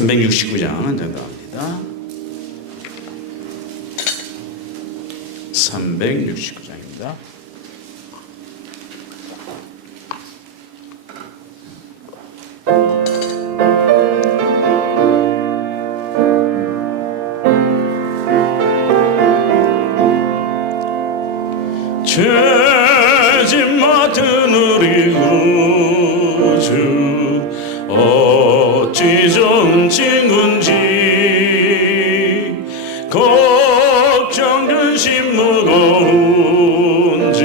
369장 등장합니다. 369장입니다. 죄짐 맡은 우리 구주 어찌 좋은 친구인지 걱정 근심 무거운지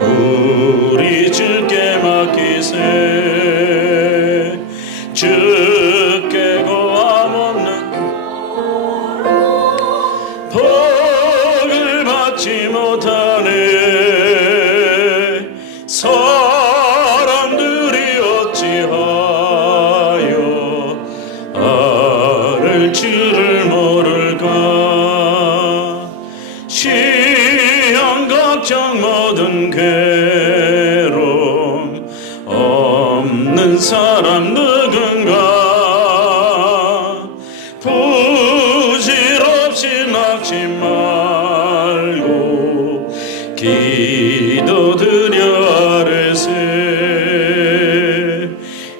우리 주께 맡기세. 주께 고함 없는 복을 받지 못하네. 사람들이 어찌하여 알을 줄을 모를까. 시험 걱정 모든 괴로움 없는 사람 누군가. 부질없이 낙지 말고 기도드려 아뢰세.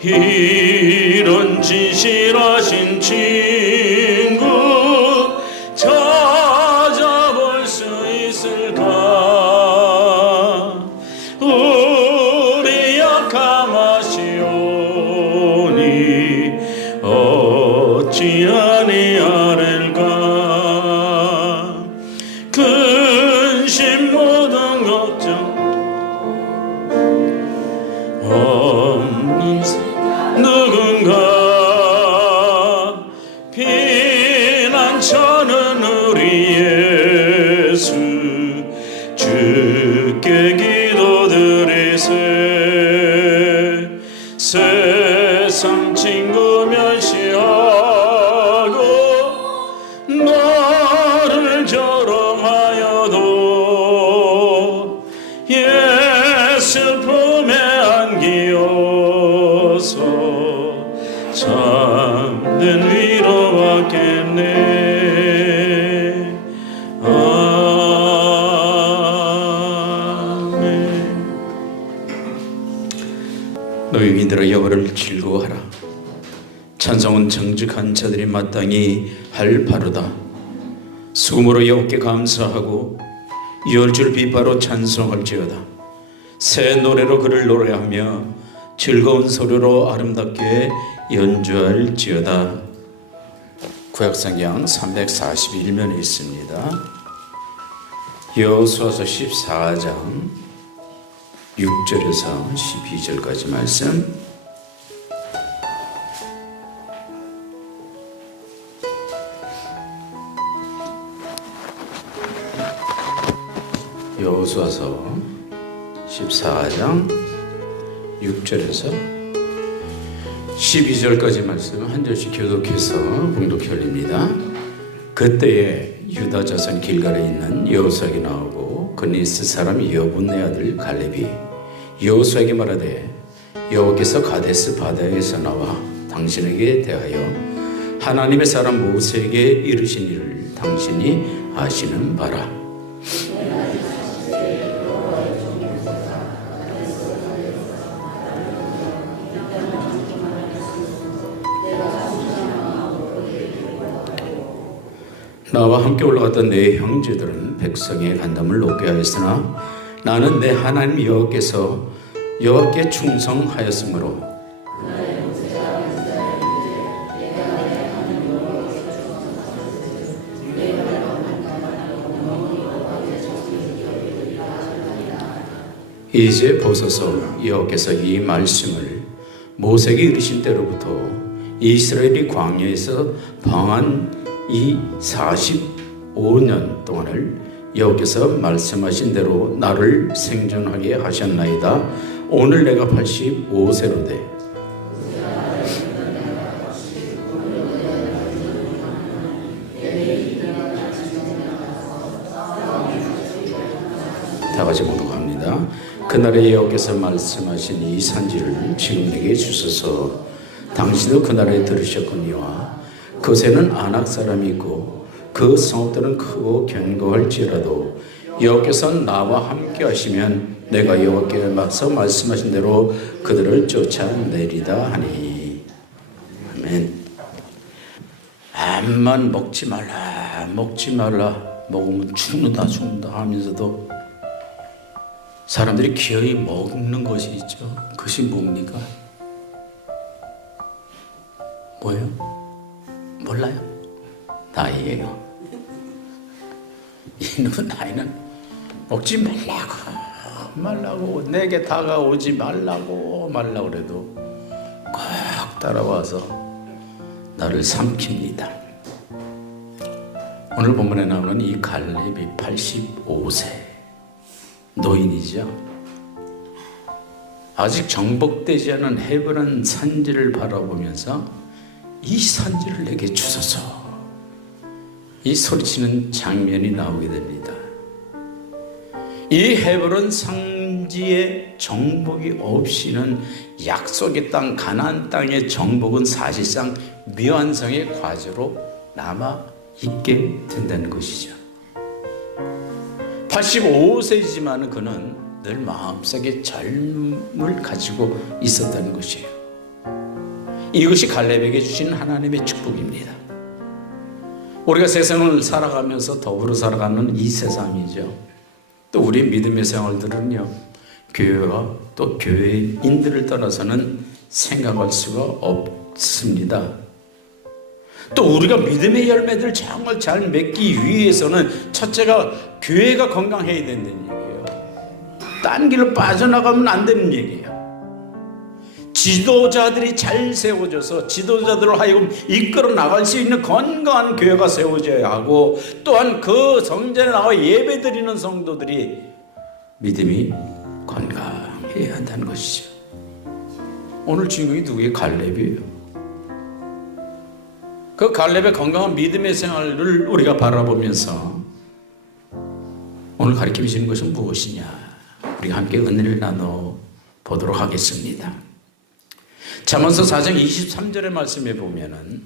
이런 진실하신 친구 찾아볼 수 있을까. 우리 약함하시오니 어찌 아니하릴까. 근심 모든 걱정 없는 누군가. 피난처는 우리 예수 주께 기도드리세. 세상 친구 멸시하고 나를 조롱하여도 예수 품에 안기어서 참된 위로받겠네. 아멘. 너희 이들아 여호와를 즐거워하라. 찬송은 정직한 자들이 마땅히 할 바로다. 수금으로 여호와께 감사하고 열줄 비바로 찬송할지어다. 새 노래로 그를 노래하며 즐거운 소리로 아름답게 연주할지어다. 구약성경 341면에 있습니다. 여호수아서 14장 6절에서 12절까지 말씀. 여호수아서 14장 6절에서 12절까지 말씀 한 절씩 교독해서 봉독해 올립니다. 그때에 유다 자손 길갈에 있는 여호수아에게 나오고 그니스 사람 여분네 아들 갈렙이 여호수아에게 말하되 여호와께서 가데스 바다에서 나와 당신에게 대하여 하나님의 사람 모세에게 이르신 일을 당신이 아시는 바라. 나와 함께 올라갔던 내 형제들은 백성의 간담을 높게 하였으나 나는 내 하나님 여호와께 충성하였으므로 이제 보소서. 여호와께서 이 말씀을 모세에게 이르신 때로부터 이스라엘이 광야에서 방한 이 45년 동안을 여호와께서 말씀하신 대로 나를 생존하게 하셨나이다. 오늘 내가 85세로 돼 다 같이 봉독합니다. 그날에 여호와께서 말씀하신 이 산지를 지금 내게 주소서. 당신도 그 나라에 들으셨거니와 그곳에는 아낙 사람이 있고 그 성읍들은 크고 견고할지라도 여호와께서 나와 함께 하시면 내가 여호와께 맞서 말씀하신 대로 그들을 쫓아내리다 하니. 아멘. 암만 먹지 말라 먹으면 죽는다 하면서도 사람들이 기어이 먹는 것이 있죠. 그것이 뭡니까? 뭐예요? 몰라요? 나이예요. 이놈의 나이는 먹지 말라고 내게 다가오지 말라고 그래도 꼭 따라와서 나를 삼킵니다. 오늘 본문에 나오는 이 갈렙이 85세 노인이죠. 아직 정복되지 않은 헤브론 산지를 바라보면서 이 산지를 내게 주소서, 이 소리치는 장면이 나오게 됩니다. 이 헤브론 산지의 정복이 없이는 약속의 땅 가나안 땅의 정복은 사실상 미완성의 과제로 남아 있게 된다는 것이죠. 85세이지만 그는 늘 마음속에 젊음을 가지고 있었다는 것이에요. 이것이 갈렙에게 주신 하나님의 축복입니다. 우리가 세상을 살아가면서 더불어 살아가는 이 세상이죠. 또 우리 믿음의 생활들은요, 교회와 또 교회인들을 떠나서는 생각할 수가 없습니다. 또 우리가 믿음의 열매들을 정말 잘 맺기 위해서는 첫째가 교회가 건강해야 된다는 얘기예요. 딴 길로 빠져나가면 안 되는 얘기예요. 지도자들이 잘 세워져서 지도자들을 하여금 이끌어 나갈 수 있는 건강한 교회가 세워져야 하고, 또한 그 성전에 나와 예배드리는 성도들이 믿음이 건강해야 한다는 것이죠. 오늘 주인공이 누구예요? 갈렙이에요. 그 갈렙의 건강한 믿음의 생활을 우리가 바라보면서 오늘 가르쳐 주시는 것은 무엇이냐, 우리가 함께 은혜를 나눠 보도록 하겠습니다. 잠언서 4장 23절의 말씀에 보면은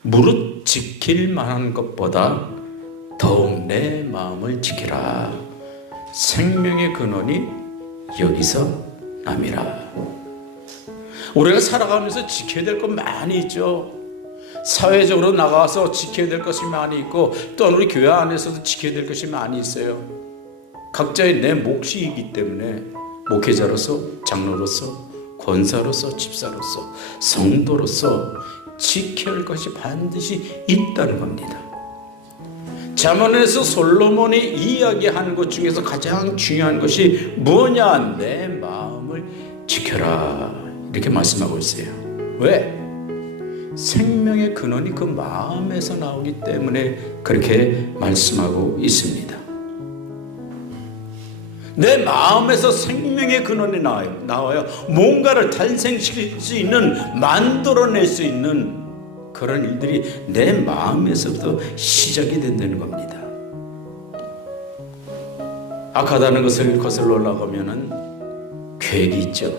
무릇 지킬 만한 것보다 더욱 내 마음을 지키라. 생명의 근원이 여기서 남이라. 우리가 살아가면서 지켜야 될 것 많이 있죠. 사회적으로 나가서 지켜야 될 것이 많이 있고, 또한 우리 교회 안에서도 지켜야 될 것이 많이 있어요. 각자의 내 몫이 있기 때문에 목회자로서, 장로로서, 권사로서, 집사로서, 성도로서 지켜야 할 것이 반드시 있다는 겁니다. 잠언에서 솔로몬이 이야기하는 것 중에서 가장 중요한 것이 뭐냐? 내 마음을 지켜라, 이렇게 말씀하고 있어요. 왜? 생명의 근원이 그 마음에서 나오기 때문에 그렇게 말씀하고 있습니다. 내 마음에서 생명의 근원이 나와요. 뭔가를 탄생시킬 수 있는, 만들어낼 수 있는 그런 일들이 내 마음에서부터 시작이 된다는 겁니다. 악하다는 것을 거슬러 올라가면은 계획이 있죠.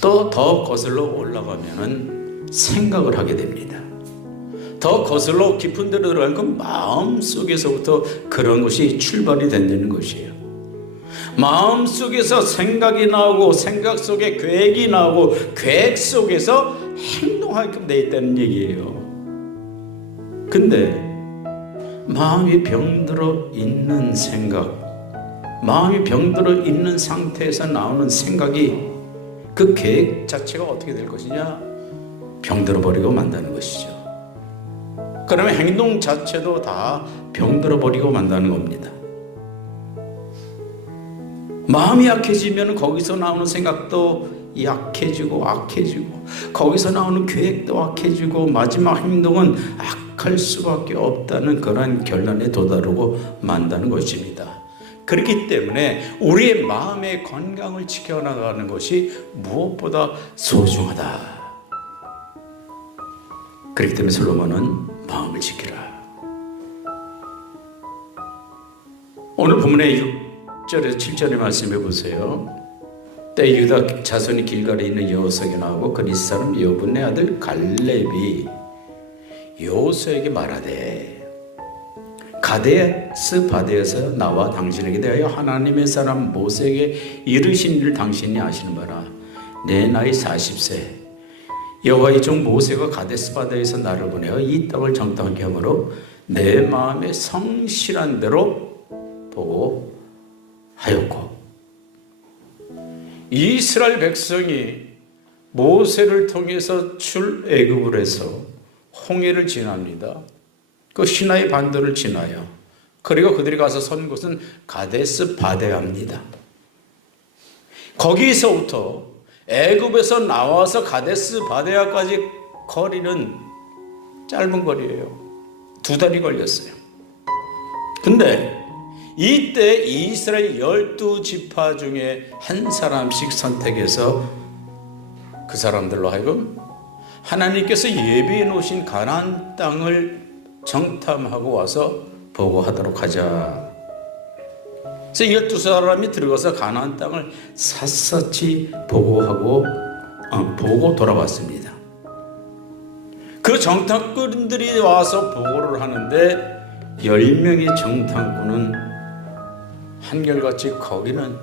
또 더 거슬러 올라가면은 생각을 하게 됩니다. 더 거슬러 깊은 데로 들어가면 마음 속에서부터 그런 것이 출발이 된다는 것이에요. 마음 속에서 생각이 나오고, 생각 속에 계획이 나오고, 계획 속에서 행동하게끔 되어 있다는 얘기예요. 근데 마음이 병들어 있는 생각, 마음이 병들어 있는 상태에서 나오는 생각이, 그 계획 자체가 어떻게 될 것이냐? 병들어 버리고 만다는 것이죠. 그러면 행동 자체도 다 병들어 버리고 만다는 겁니다. 마음이 약해지면 거기서 나오는 생각도 약해지고 악해지고, 거기서 나오는 계획도 악해지고, 마지막 행동은 악할 수밖에 없다는 그런 결론에 도달하고 만다는 것입니다. 그렇기 때문에 우리의 마음의 건강을 지켜나가는 것이 무엇보다 소중하다. 그렇기 때문에 솔로몬은 마음을 지키라. 오늘 본문의 6절에서 7절의 말씀해 보세요. 때 유다 자손이 길갈에 있는 여호수아에게 나오고 그리스 사람 여분의 아들 갈렙이 여호수아에게 말하되 가데스 바데에서 나와 당신에게 대하여 하나님의 사람 모세에게 이르신 일을 당신이 아시는 바라. 내 나이 40세 여호와의 종 모세가 가데스 바데에서 나를 보내어 이 땅을 정탐하게 하므로 내 마음에 성실한 대로 보고 하였고, 이스라엘 백성이 모세를 통해서 출애굽을 해서 홍해를 지납니다. 그 시나이 반도를 지나요. 그리고 그들이 가서 선 곳은 가데스 바데아입니다. 거기서부터 애굽에서 나와서 가데스 바데아까지 거리는 짧은 거리예요. 2달이 걸렸어요. 근데 이때 이스라엘 12지파 중에 한 사람씩 선택해서 그 사람들로 하여금 하나님께서 예비해 놓으신 가나안 땅을 정탐하고 와서 보고하도록 하자. 그래서 12사람이 들어가서 가나안 땅을 샅샅이 보고 돌아왔습니다. 그 정탐꾼들이 와서 보고를 하는데 10명의 정탐꾼은 한결같이 거기는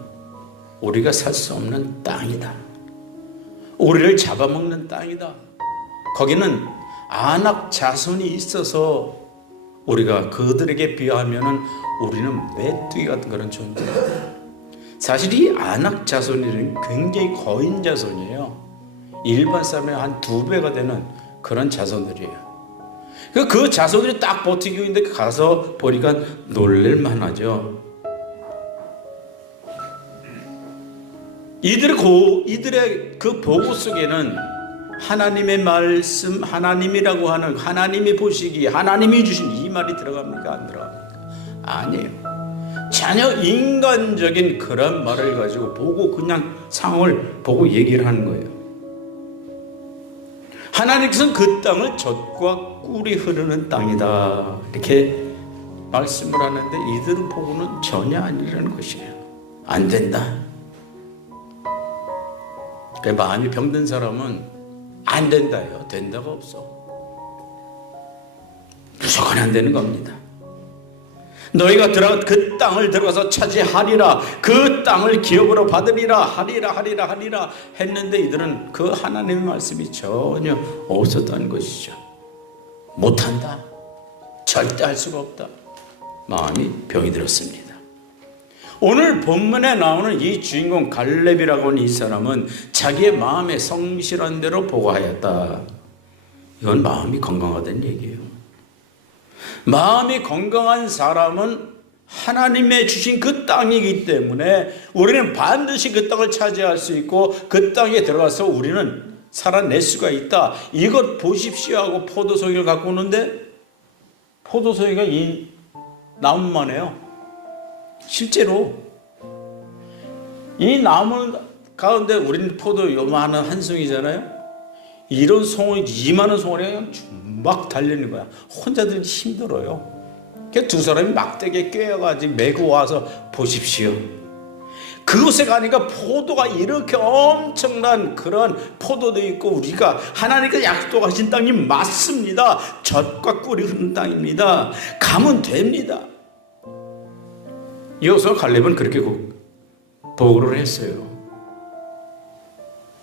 우리가 살 수 없는 땅이다. 우리를 잡아먹는 땅이다. 거기는 아낙 자손이 있어서 우리가 그들에게 비하면 우리는 메뚜기 같은 그런 존재다. 사실 이 아낙 자손이 굉장히 거인 자손이에요. 일반 사람의 한 2배가 되는 그런 자손들이에요. 그 자손들이 딱 버티고 있는데 가서 보니까 놀랄만하죠. 이들의 그 보고 속에는 하나님의 말씀, 하나님이라고 하는 하나님이 보시기에 하나님이 주신 이 말이 들어갑니까? 안 들어갑니까? 아니에요. 전혀 인간적인 그런 말을 가지고 보고 그냥 상황을 보고 얘기를 하는 거예요. 하나님께서는 그 땅을 젖과 꿀이 흐르는 땅이다 이렇게 말씀을 하는데 이들의 보고는 전혀 아니라는 것이에요. 안 된다. 그 마음이 병든 사람은 안 된다요. 된다가 없어. 무조건 안 되는 겁니다. 너희가 그 땅을 들어가서 차지하리라, 그 땅을 기업으로 받으리라, 하리라 했는데 이들은 그 하나님의 말씀이 전혀 없었다는 것이죠. 못한다. 절대 할 수가 없다. 마음이 병이 들었습니다. 오늘 본문에 나오는 이 주인공 갈렙이라고 하는 이 사람은 자기의 마음에 성실한 대로 보고하였다. 이건 마음이 건강하다는 얘기예요. 마음이 건강한 사람은 하나님의 주신 그 땅이기 때문에 우리는 반드시 그 땅을 차지할 수 있고 그 땅에 들어가서 우리는 살아낼 수가 있다. 이것 보십시오 하고 포도송이를 갖고 오는데 포도송이가 이 나무만 해요. 실제로 이 나무 가운데 우리는 포도 요만한 한 송이잖아요. 이런 송이 이만한 송이가 그냥 막 달리는 거야. 혼자 들기 힘들어요. 그래서 2 사람이 막대기에 꿰어가지고 메고 와서 보십시오. 그곳에 가니까 포도가 이렇게 엄청난 그런 포도도 있고 우리가 하나님께서 약속하신 땅이 맞습니다. 젖과 꿀이 흐르는 땅입니다. 가면 됩니다. 여호수아 갈렙은 그렇게 보고를 했어요.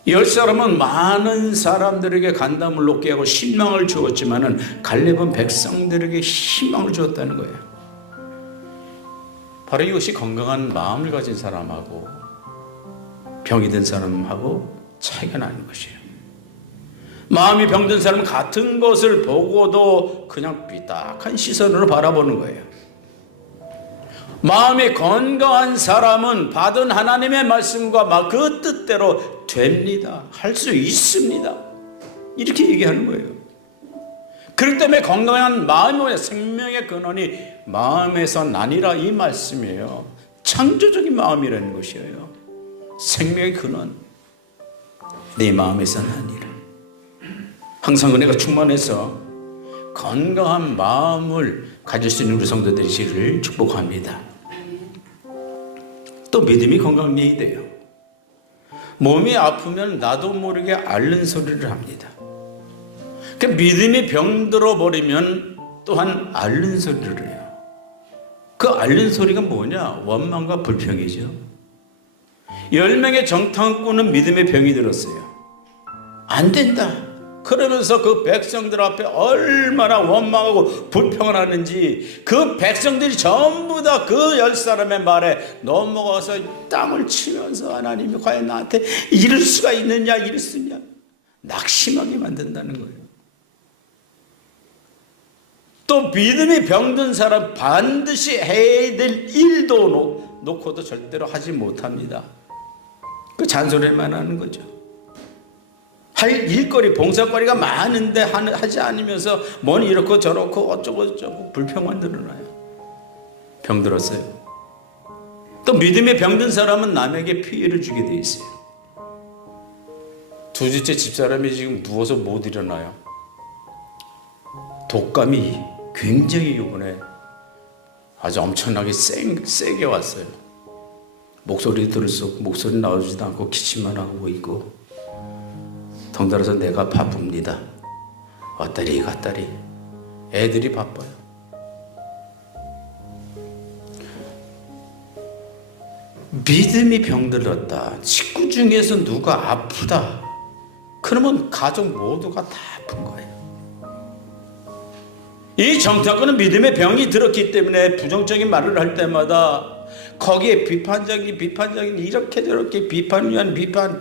10사람은 많은 사람들에게 간담을 높게 하고 신망을 주었지만은 갈렙은 백성들에게 희망을 주었다는 거예요. 바로 이것이 건강한 마음을 가진 사람하고 병이 든 사람하고 차이가 나는 것이에요. 마음이 병든 사람은 같은 것을 보고도 그냥 삐딱한 시선으로 바라보는 거예요. 마음이 건강한 사람은 받은 하나님의 말씀과 그 뜻대로 됩니다. 할 수 있습니다. 이렇게 얘기하는 거예요. 그렇기 때문에 건강한 마음의 생명의 근원이 마음에서 나니라 이 말씀이에요. 창조적인 마음이라는 것이에요. 생명의 근원. 네 마음에서 나니라. 항상 은혜가 충만해서 건강한 마음을 가질 수 있는 우리 성도들이시를 축복합니다. 또 믿음이 건강해야 돼요. 몸이 아프면 나도 모르게 앓는 소리를 합니다. 그 믿음이 병들어 버리면 또한 앓는 소리를 해요. 그 앓는 소리가 뭐냐? 원망과 불평이죠. 10명의 정탐꾼은 믿음의 병이 들었어요. 안 된다. 그러면서 그 백성들 앞에 얼마나 원망하고 불평을 하는지, 그 백성들이 전부 다 그 10사람의 말에 넘어가서 땅을 치면서 하나님이 과연 나한테 이럴 수가 있느냐, 이럴 수 있냐, 낙심하게 만든다는 거예요. 또 믿음이 병든 사람 반드시 해야 될 일도 놓고도 절대로 하지 못합니다. 그 잔소리만 하는 거죠. 할 일거리, 봉사거리가 많은데 하지 않으면서 뭐니 이렇고 저렇고 어쩌고 불평만 늘어나요. 병들었어요. 또 믿음에 병든 사람은 남에게 피해를 주게 돼 있어요. 두 주째 집사람이 지금 누워서 못 일어나요. 독감이 굉장히 이번에 아주 엄청나게 세게 왔어요. 목소리 들을 수 없고 목소리 나오지도 않고 기침만 하고 있고, 덩달아서 내가 바쁩니다. 왔다리 갔다리. 애들이 바빠요. 믿음이 병들었다. 식구 중에서 누가 아프다. 그러면 가족 모두가 다 아픈 거예요. 이 정탐꾼은 믿음의 병이 들었기 때문에 부정적인 말을 할 때마다 거기에 비판적인 이렇게 저렇게 비판 위한 비판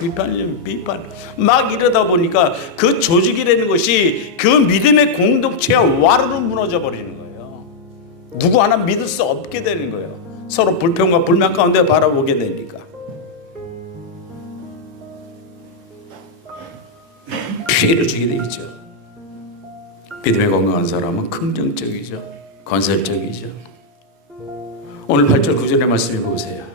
막 이러다 보니까 그 조직이라는 것이 그 믿음의 공동체가 와르르 무너져 버리는 거예요. 누구 하나 믿을 수 없게 되는 거예요. 서로 불평과 불만 가운데 바라보게 되니까 피해를 주게 되겠죠. 믿음에 건강한 사람은 긍정적이죠. 건설적이죠. 오늘 8절 9절의 말씀해 보세요.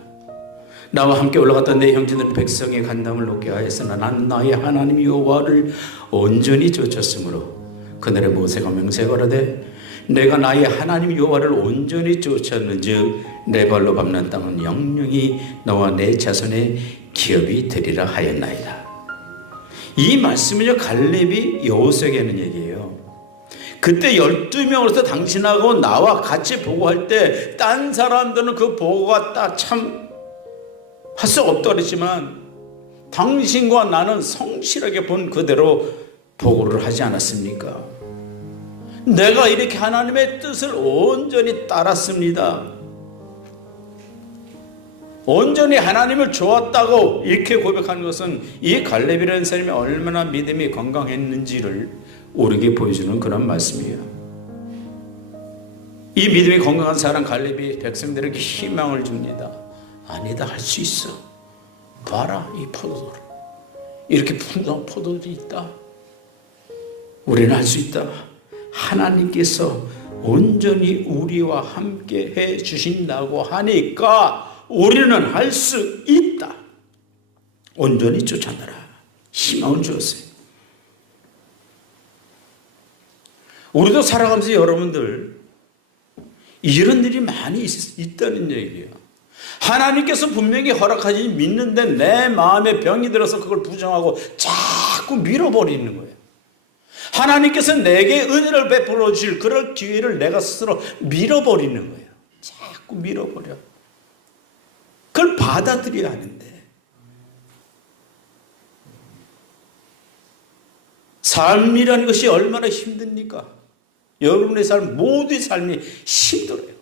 나와 함께 올라갔던 내 형제들은 백성의 간담을 높게 하였으나 난 나의 하나님 여호와를 온전히 쫓았으므로 그날의 모세가 맹세하되 내가 나의 하나님 여호와를 온전히 쫓았는즉 내 발로 밟는 땅은 영영이 너와 내 자손의 기업이 되리라 하였나이다. 이 말씀은요, 갈렙이 여호수아에게 하는 얘기예요. 그때 12명으로서 당신하고 나와 같이 보고할 때 딴 사람들은 그 보고가 딱 참 할 수 없다 그랬지만 당신과 나는 성실하게 본 그대로 보고를 하지 않았습니까? 내가 이렇게 하나님의 뜻을 온전히 따랐습니다. 온전히 하나님을 좋았다고 이렇게 고백하는 것은 이 갈렙이라는 사람이 얼마나 믿음이 건강했는지를 오르게 보여주는 그런 말씀이에요. 이 믿음이 건강한 사람 갈렙이 백성들에게 희망을 줍니다. 아니다, 할 수 있어. 봐라, 이 포도들. 이렇게 풍성한 포도들이 있다. 우리는 할 수 있다. 하나님께서 온전히 우리와 함께 해 주신다고 하니까 우리는 할 수 있다. 온전히 쫓아내라. 희망을 주었어요. 우리도 살아가면서 여러분들 이런 일이 많이 있다는 얘기예요. 하나님께서 분명히 허락하지 믿는데 내 마음에 병이 들어서 그걸 부정하고 자꾸 밀어버리는 거예요. 하나님께서 내게 은혜를 베풀어 주실 그럴 기회를 내가 스스로 밀어버리는 거예요. 자꾸 밀어버려. 그걸 받아들여야 하는데 삶이라는 것이 얼마나 힘듭니까? 여러분의 삶, 모두의 삶이 힘들어요.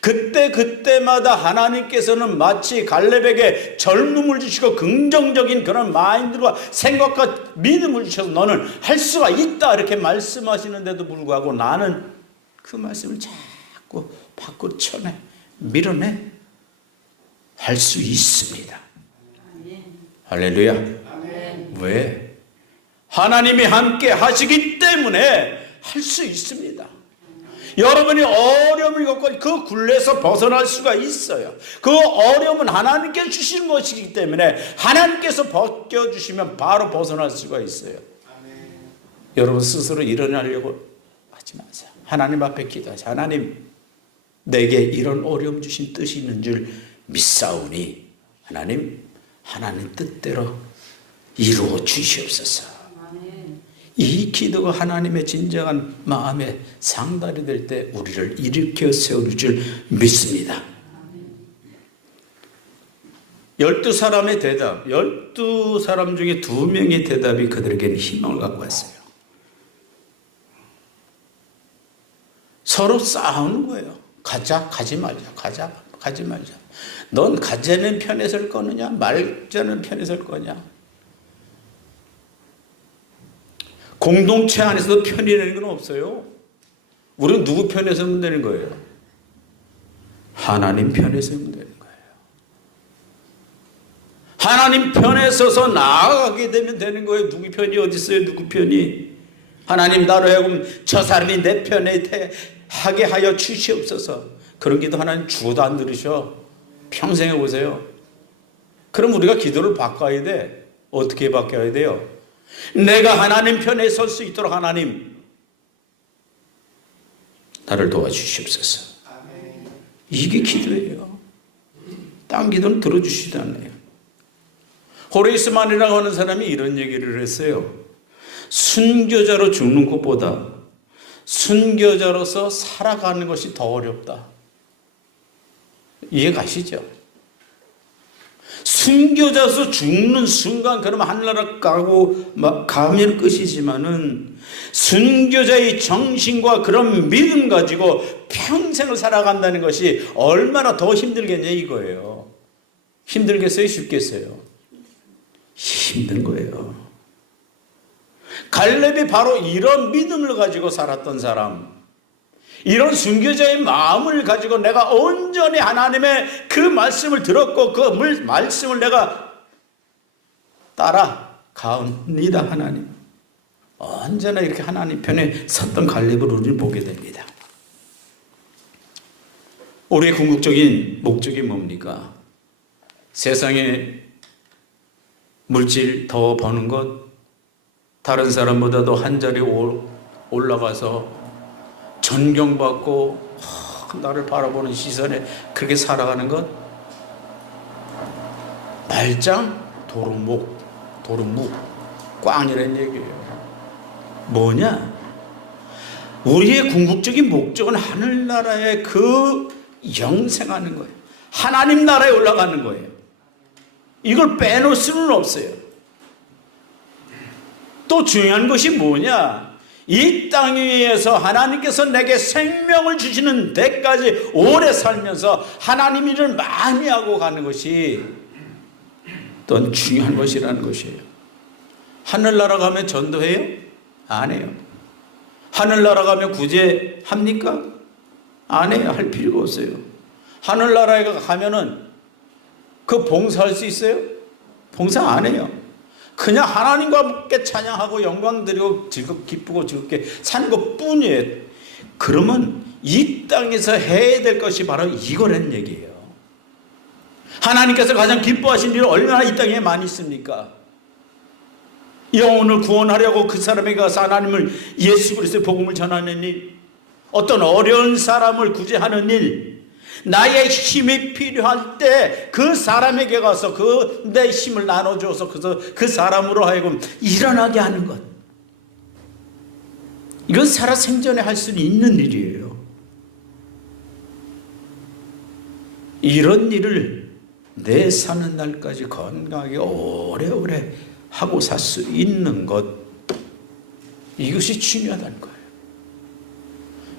그때마다 하나님께서는 마치 갈렙에게 젊음을 주시고 긍정적인 그런 마인드와 생각과 믿음을 주셔서 너는 할 수가 있다 이렇게 말씀하시는데도 불구하고 나는 그 말씀을 자꾸 밖으로 쳐내, 밀어내. 할 수 있습니다. 할렐루야. 왜? 하나님이 함께 하시기 때문에 할 수 있습니다. 여러분이 어려움을 겪고 그 굴레에서 벗어날 수가 있어요. 그 어려움은 하나님께서 주시는 것이기 때문에 하나님께서 벗겨주시면 바로 벗어날 수가 있어요. 여러분 스스로 일어나려고 하지 마세요. 하나님 앞에 기도하세요. 하나님, 내게 이런 어려움 주신 뜻이 있는 줄 믿사오니 하나님 뜻대로 이루어 주시옵소서. 이 기도가 하나님의 진정한 마음에 상달이 될 때 우리를 일으켜 세울 줄 믿습니다. 12사람의 대답, 12사람 중에 2명의 대답이 그들에게는 희망을 갖고 왔어요. 서로 싸우는 거예요. 가자, 가지 말자, 가자, 가지 말자. 넌 가자는 편에 설 거느냐, 말자는 편에 설 거냐. 공동체 안에서도 편이라는 건 없어요. 우리는 누구 편에 서면 되는 거예요? 하나님 편에 서면 되는 거예요. 하나님 편에 서서 나아가게 되면 되는 거예요. 누구 편이 어디 있어요? 누구 편이? 하나님 나로 하여금 저 사람이 내 편에 하게 하여 주시옵소서. 그런 기도 하나님 죽어도 안 들으셔. 평생 해보세요. 그럼 우리가 기도를 바꿔야 돼. 어떻게 바꿔야 돼요? 내가 하나님 편에 설 수 있도록 하나님 나를 도와주시옵소서. 이게 기도예요. 딴 기도는 들어주시지 않아요. 호레이스만이라고 하는 사람이 이런 얘기를 했어요. 순교자로 죽는 것보다 순교자로서 살아가는 것이 더 어렵다. 이해 가시죠? 순교자로서 죽는 순간 그러면 하늘나라 가면 끝이지만은 순교자의 정신과 그런 믿음 가지고 평생을 살아간다는 것이 얼마나 더 힘들겠냐 이거예요. 힘들겠어요? 쉽겠어요? 힘든 거예요. 갈렙이 바로 이런 믿음을 가지고 살았던 사람, 이런 순교자의 마음을 가지고 내가 온전히 하나님의 그 말씀을 들었고 그 말씀을 내가 따라가옵니다. 하나님 언제나 이렇게 하나님 편에 섰던 갈렙을 우리는 보게 됩니다. 우리의 궁극적인 목적이 뭡니까? 세상에 물질 더 버는 것, 다른 사람보다도 한 자리 올라가서 존경받고 나를 바라보는 시선에 그렇게 살아가는 것, 말짱 도루묵 꽝이라는 얘기예요. 뭐냐? 우리의 궁극적인 목적은 하늘나라의 그 영생하는 거예요. 하나님 나라에 올라가는 거예요. 이걸 빼놓을 수는 없어요. 또 중요한 것이 뭐냐? 이 땅 위에서 하나님께서 내게 생명을 주시는 데까지 오래 살면서 하나님 일을 많이 하고 가는 것이 또 중요한 것이라는 것이에요. 하늘나라 가면 전도해요? 안 해요. 하늘나라 가면 구제합니까? 안 해요. 할 필요가 없어요. 하늘나라에 가면은 그 봉사할 수 있어요? 봉사 안 해요. 그냥 하나님과 함께 찬양하고 영광 드리고 기쁘고 즐겁게 사는 것뿐이에요. 그러면 이 땅에서 해야 될 것이 바로 이거라는 얘기예요. 하나님께서 가장 기뻐하신 일은 얼마나 이 땅에 많이 있습니까? 영혼을 구원하려고 그 사람에게 가서 하나님을 예수 그리스도의 복음을 전하는 일, 어떤 어려운 사람을 구제하는 일, 나의 힘이 필요할 때 그 사람에게 가서 내 힘을 나눠줘서 그 사람으로 하여금 일어나게 하는 것, 이건 살아생전에 할 수 있는 일이에요. 이런 일을 내 사는 날까지 건강하게 오래오래 하고 살 수 있는 것, 이것이 중요하다는 거예요.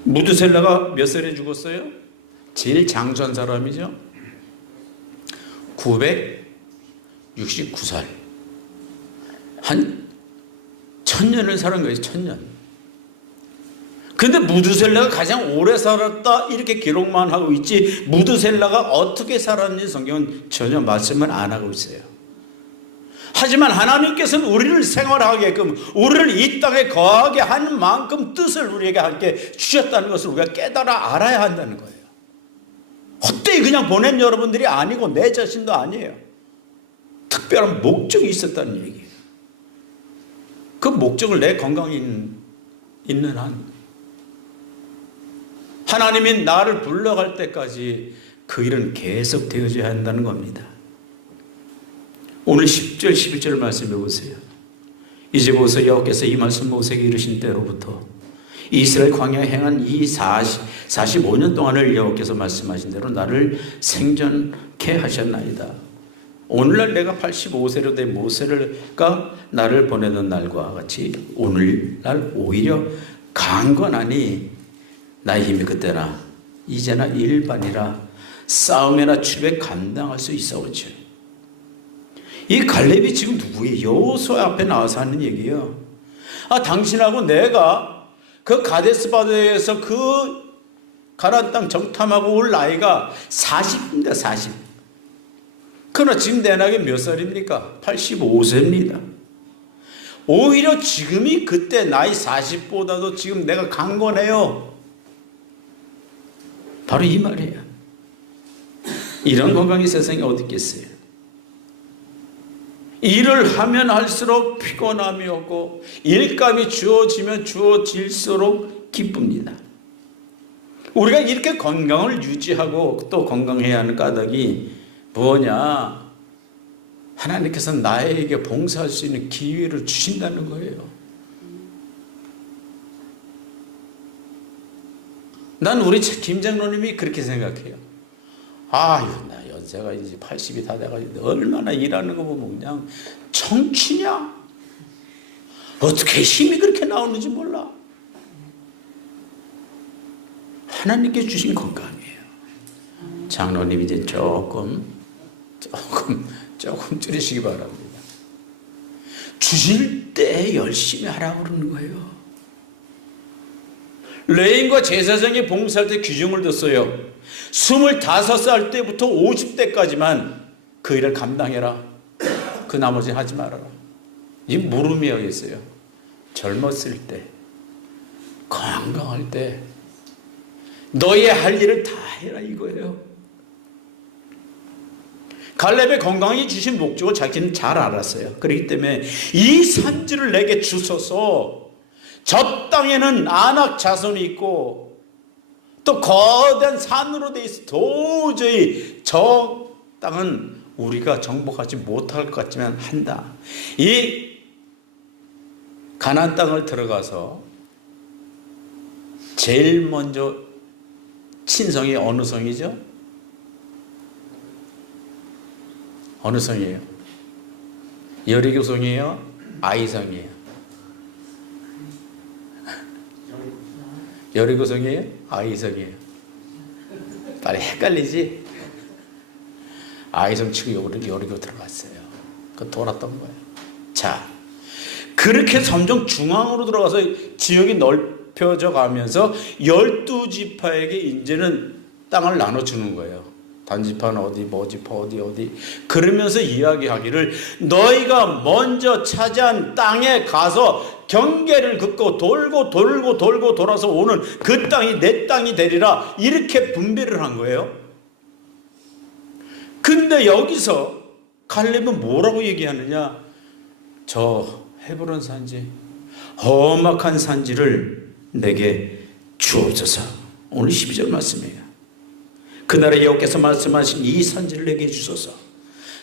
무드셀라가 몇 살에 죽었어요? 제일 장수한 사람이죠. 969살. 한 1000년을 살은 거예요. 1000년. 근데 무드셀라가 가장 오래 살았다 이렇게 기록만 하고 있지, 무드셀라가 어떻게 살았는지 성경은 전혀 말씀을 안 하고 있어요. 하지만 하나님께서는 우리를 생활하게끔, 우리를 이 땅에 거하게 하는 만큼 뜻을 우리에게 함께 주셨다는 것을 우리가 깨달아 알아야 한다는 거예요. 헛되이 그냥 보낸 여러분들이 아니고 내 자신도 아니에요. 특별한 목적이 있었다는 얘기예요. 그 목적을 내 건강이 있는 한, 하나님이 나를 불러갈 때까지 그 일은 계속 되어져야 한다는 겁니다. 오늘 10절 11절 말씀해 보세요. 이제 보소 여호와께서 이 말씀 모세에게 이르신 때로부터 이스라엘 광야에 행한 이 45년 동안을 여호와께서 말씀하신 대로 나를 생존케 하셨나이다. 오늘날 내가 85세로 된 모세가 나를 보내던 날과 같이 오늘날 오히려 강건하니 나의 힘이 그때나 이제나 일반이라 싸움이나 출입에 감당할 수 있어오죠. 이 갈렙이 지금 누구예요? 여호수아 앞에 나와서 하는 얘기예요. 당신하고 내가 그 가데스 바네아에서 그 가나안 땅 정탐하고 올 나이가 40입니다. 40. 그러나 지금 내 나이가 몇 살입니까? 85세입니다. 오히려 지금이 그때 나이 40보다도 지금 내가 강건해요. 바로 이 말이에요. 이런 건강이 세상에 어디 있겠어요? 일을 하면 할수록 피곤함이 오고 일감이 주어지면 주어질수록 기쁩니다. 우리가 이렇게 건강을 유지하고 또 건강해야 하는 까닭이 뭐냐? 하나님께서 나에게 봉사할 수 있는 기회를 주신다는 거예요. 난 우리 김 장로님이 그렇게 생각해요. 나 연세가 이제 80이 다 돼가지고 얼마나 일하는 거 보면 그냥 청춘이야. 어떻게 힘이 그렇게 나오는지 몰라. 하나님께 주신 건강이에요. 장로님 이제 조금 줄이시기 바랍니다. 주실 때 열심히 하라고 그러는 거예요. 레인과 제사장이 봉사할 때 규정을 뒀어요. 25살 때부터 50대까지만 그 일을 감당해라. 그 나머지는 하지 말아라. 이 물음이었어요. 젊었을 때, 건강할 때 너의 할 일을 다 해라 이거예요. 갈렙의 건강이 주신 목적을 자기는 잘 알았어요. 그렇기 때문에 이 산지를 내게 주소서. 저 땅에는 아낙 자손이 있고 또 거대한 산으로 돼 있어. 도저히 저 땅은 우리가 정복하지 못할 것 같지만 한다. 이 가나안 땅을 들어가서 제일 먼저 친성이 어느 성이죠? 어느 성이에요? 여리고 성이에요? 아이 성이에요? 여리고 성이에요? 아이 성이에요? 빨리 헷갈리지? 아이 성 치고 여리고 들어갔어요. 그 돌았던 거예요. 자, 그렇게 점점 중앙으로 들어가서 지역이 넓혀져 가면서 12지파에게 이제는 땅을 나눠주는 거예요. 단지파는 어디, 뭐지파 어디. 그러면서 이야기하기를 너희가 먼저 차지한 땅에 가서 경계를 긋고 돌고 돌아서 오는 그 땅이 내 땅이 되리라. 이렇게 분배를 한 거예요. 근데 여기서 갈렙은 뭐라고 얘기하느냐? 저 헤브론 산지, 험악한 산지를 내게 주옵소서. 오늘 12절 말씀이에요. 그날에 여호와께서 말씀하신 이 산지를 내게 주소서.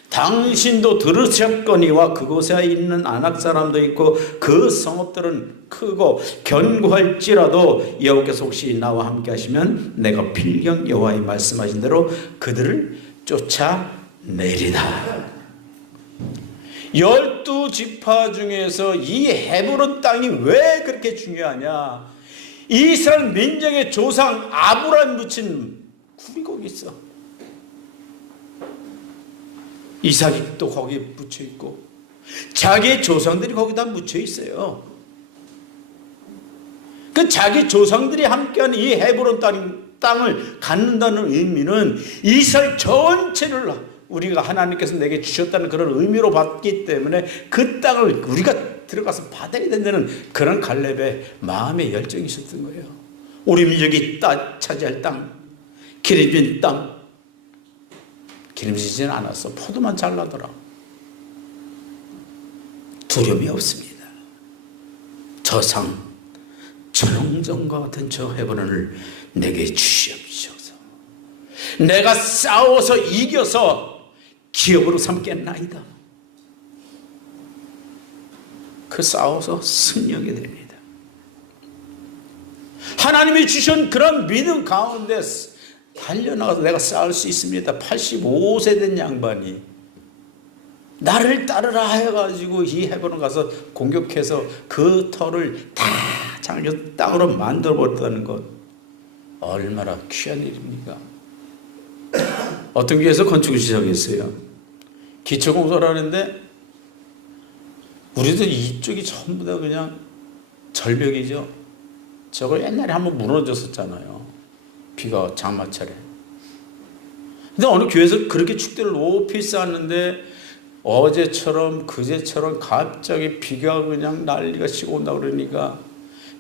당신도 들으셨거니와 그곳에 있는 아낙 사람도 있고 그 성읍들은 크고 견고할지라도 여호와께서 혹시 나와 함께 하시면 내가 필경 여호와의 말씀하신 대로 그들을 쫓아내리다. 12지파 중에서 이 헤브론 땅이 왜 그렇게 중요하냐? 이스라엘 민족의 조상 아브라함 묻힌 굴이 거기 있어. 이삭이 또 거기에 묻혀 있고 자기의 조상들이 거기다 묻혀 있어요. 그 자기 조상들이 함께하는 이 헤브론 땅을 갖는다는 의미는 이스라엘 전체를 우리가 하나님께서 내게 주셨다는 그런 의미로 받기 때문에 그 땅을 우리가 들어가서 받아야 된다는 그런 갈렙의 마음의 열정이 있었던 거예요. 우리 민족이 차지할 땅, 기름진 땅. 기름지지는 않았어. 포도만 잘 나더라. 두려움이 없습니다. 저 상, 천홍정과 같은 저 헤브론을 내게 주시옵소서. 내가 싸워서 이겨서 기업으로 삼겠나이다. 싸워서 승리하게 됩니다. 하나님이 주신 그런 믿음 가운데 달려나가서 내가 싸울 수 있습니다. 85세 된 양반이 나를 따르라 해가지고 이 헤브론 가서 공격해서 그 터를 다 장려 땅으로 만들어 버렸다는 것, 얼마나 귀한 일입니까? 어떤 교회에서 건축을 시작했어요. 기초공사를 하는데 우리도 이쪽이 전부 다 그냥 절벽이죠. 저거 옛날에 한번 무너졌었잖아요. 비가 장마철에. 근데 어느 교회에서 그렇게 축대를 높이 쌓았는데 어제처럼 그제처럼 갑자기 비가 그냥 난리가 치고 온다 그러니까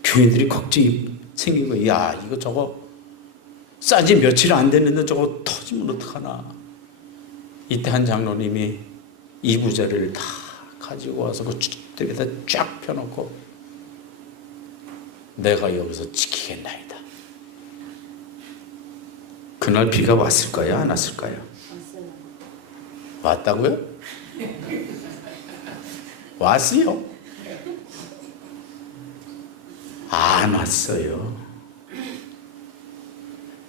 교인들이 걱정이 생긴 거예요. 야, 이거 저거 싸지 며칠 안 됐는데 저거 터지면 어떡하나. 이때 한 장로님이 이부자리를 다 가지고 와서 그 축대에다 쫙 펴놓고 내가 여기서 지키겠나이다. 그날 비가 왔을까요? 안 왔을까요? 왔다고요? 왔어요? 안 왔어요.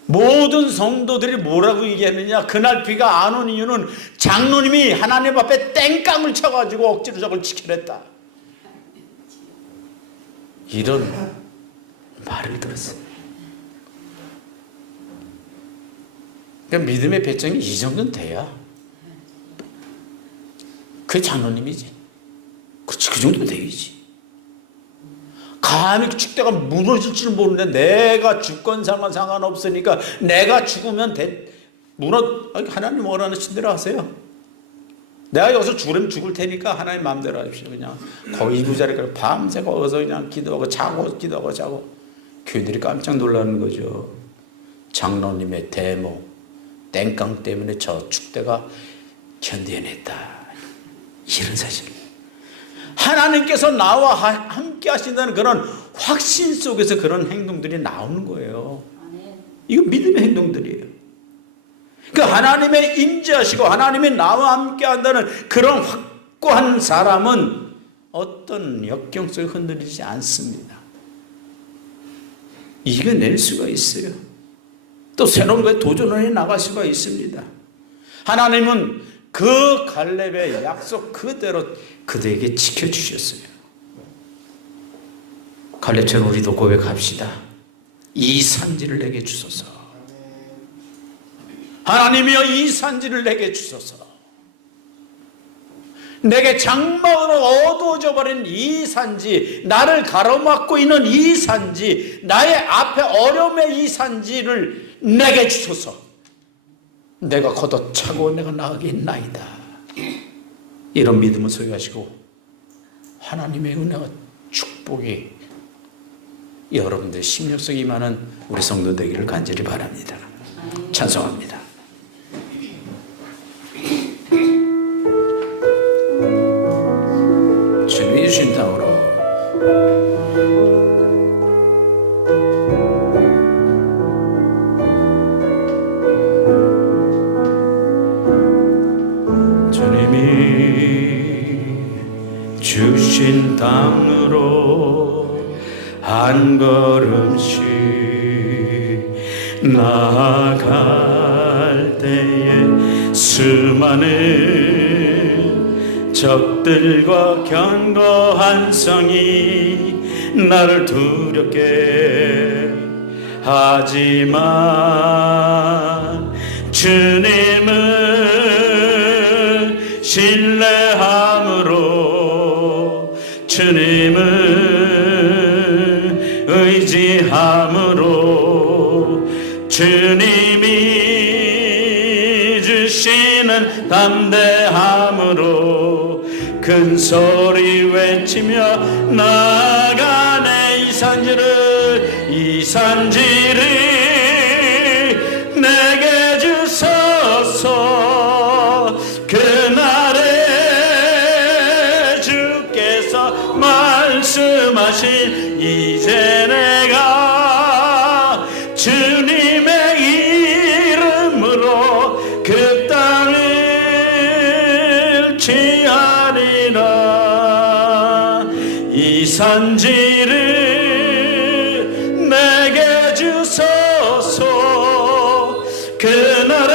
모든 성도들이 뭐라고 얘기했느냐? 그날 비가 안 온 이유는 장로님이 하나님 앞에 땡깡을 쳐가지고 억지로 저걸 지켜냈다. 이런 말을 들었어요. 그러니까 믿음의 배짱이 이 정도는 돼야 그게 장로님이지. 그렇지, 그 정도 돼야지. 감히 축대가 무너질 줄 모르는데 내가 죽건 상관없으니까 내가 죽으면 하나님 원하는 신대로 하세요. 내가 여기서 죽으면 죽을 테니까 하나님 마음대로 하십시오. 그냥 거기 이부자리에 밤새 거기서 그냥 기도하고 자고 기도하고 자고. 교인들이 깜짝 놀라는 거죠. 장로님의 대모 땡깡 때문에 저 축대가 견뎌냈다. 이런 사실. 하나님께서 나와 함께 하신다는 그런 확신 속에서 그런 행동들이 나오는 거예요. 이거 믿음의 행동들이에요. 그러니까 하나님의 임재하시고 하나님이 나와 함께 한다는 그런 확고한 사람은 어떤 역경 속에 흔들리지 않습니다. 이겨낼 수가 있어요. 또 새로운 거에 도전해 나갈 수가 있습니다. 하나님은 그 갈렙의 약속 그대로 그들에게 지켜주셨어요. 갈렙처럼 우리도 고백합시다. 이 산지를 내게 주소서. 하나님이여, 이 산지를 내게 주소서. 내게 장막으로 어두워져 버린 이 산지, 나를 가로막고 있는 이 산지, 나의 앞에 어려움의 이 산지를 내게 주소서. 내가 걷어차고 내가 나가겠나이다. 이런 믿음을 소유하시고 하나님의 은혜와 축복이 여러분들 심령 속에 임하는 우리 성도 되기를 간절히 바랍니다. 찬송합니다. 주님이 주신 땅으로 주신 땅으로 한 걸음씩 나아갈 때에 수많은 적들과 견고한 성이 나를 두렵게 하지만 주님을 신뢰함으로 주님을 의지함으로 주님이 주시는 담대함으로 큰 소리 외치며 나아가네. 이 산지를 내게 주소서. 그날에 주께서 말씀하신 이제 내가 주님의 이름으로 그 땅을 취하리라. 산지를 내게 주소서. 그날에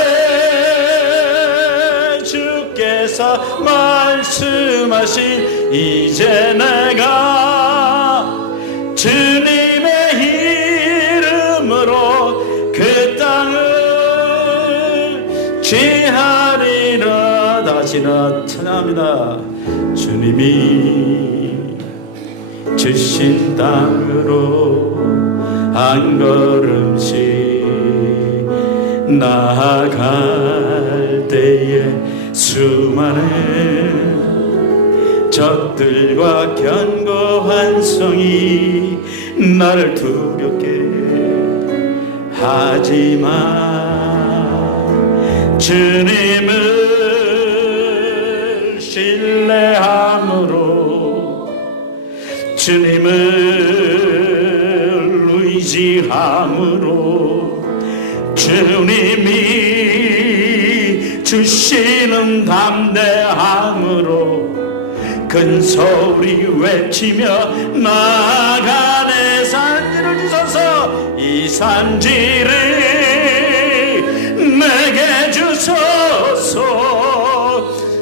주께서 말씀하신 이제 내가 주님의 이름으로 그 땅을 취하리라. 다시 나타납니다. 주님이 주신 땅으로 한 걸음씩 나아갈 때에 수많은 적들과 견고한 성이 나를 두렵게 하지만 주님을 신뢰함으로 주님을 의지함으로 주님이 주시는 담대함으로 큰 소리 외치며 나아가네. 산지를 주소서. 이 산지를 내게 주소서.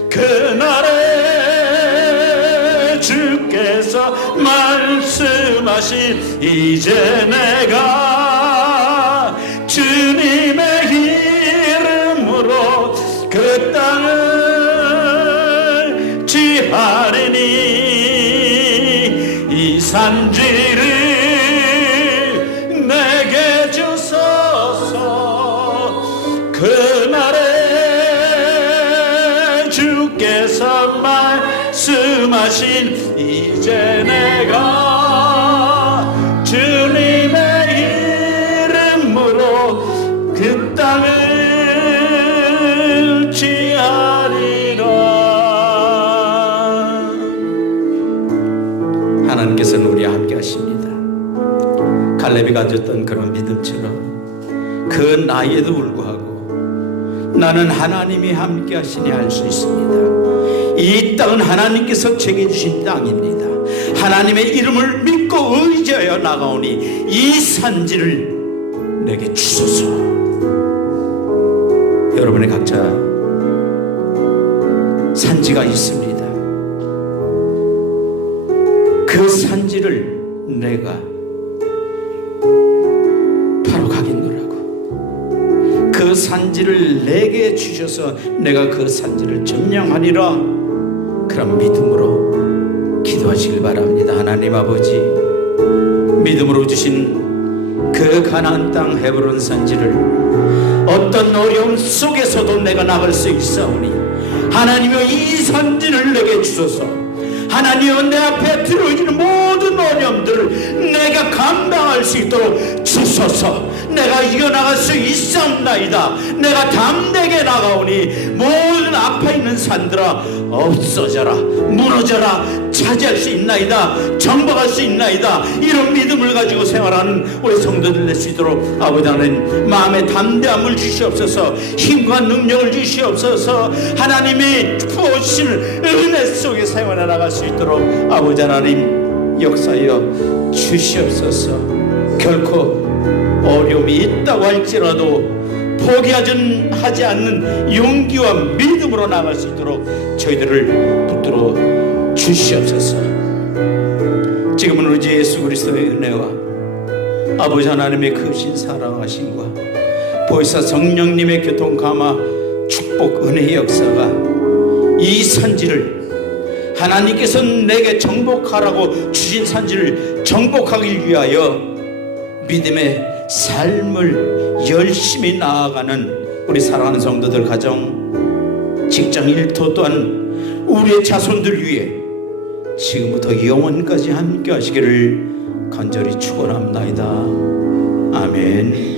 그날에 주께서 말씀하신 이제 내가 주님의 이름으로 그 땅을 취하리니 이 산지를 내게 주소서. 그날에 주께서 말씀하신 이제 내가 주님의 이름으로 그 땅을 취하리라. 하나님께서는 우리와 함께 하십니다. 갈렙이 가졌던 그런 믿음처럼 그 나이에도 불구하고 나는 하나님이 함께 하시니 할 수 있습니다. 이 땅은 하나님께서 제게 주신 땅입니다. 하나님의 이름을 믿고 의지하여 나가오니 이 산지를 내게 주소서. 여러분의 각자 산지가 있습니다. 그 산지를 내가 바로 가겠노라고. 그 산지를 내게 주셔서 내가 그 산지를 점령하리라. 그런 믿음으로 기도하시길 바랍니다. 하나님 아버지, 믿음으로 주신 그 가나안 땅 헤브론 산지를 어떤 어려움 속에서도 내가 나갈 수 있사오니 하나님여 이 산지를 내게 주소서. 하나님여 내 앞에 들어오는 모든 어려움들을 내가 감당할 수 있도록 주소서. 내가 이겨나갈 수 있사옵나이다. 내가 담대게 나가오니 모든 앞에 있는 산들아 없어져라, 무너져라, 차지할 수 있나이다, 정복할 수 있나이다. 이런 믿음을 가지고 생활하는 우리 성도들 될 수 있도록 아버지 하나님 마음에 담대함을 주시옵소서. 힘과 능력을 주시옵소서. 하나님이 부어주신 은혜 속에 생활해 나갈 수 있도록 아버지 하나님 역사하여 주시옵소서. 결코 어려움이 있다고 할지라도 포기하지 않는 용기와 믿음으로 나갈 수 있도록 저희들을 붙들어 주시옵소서. 지금은 우리 주 예수 그리스도의 은혜와 아버지 하나님의 크신 사랑하심과 보혜사 성령님의 교통감화 축복 은혜의 역사가 이 산지를 하나님께서 내게 정복하라고 주신 산지를 정복하기 위하여 믿음의 삶을 열심히 나아가는 우리 사랑하는 성도들 가정, 직장 일터 또한 우리의 자손들 위해 지금부터 영원까지 함께 하시기를 간절히 축원합니다. 아멘.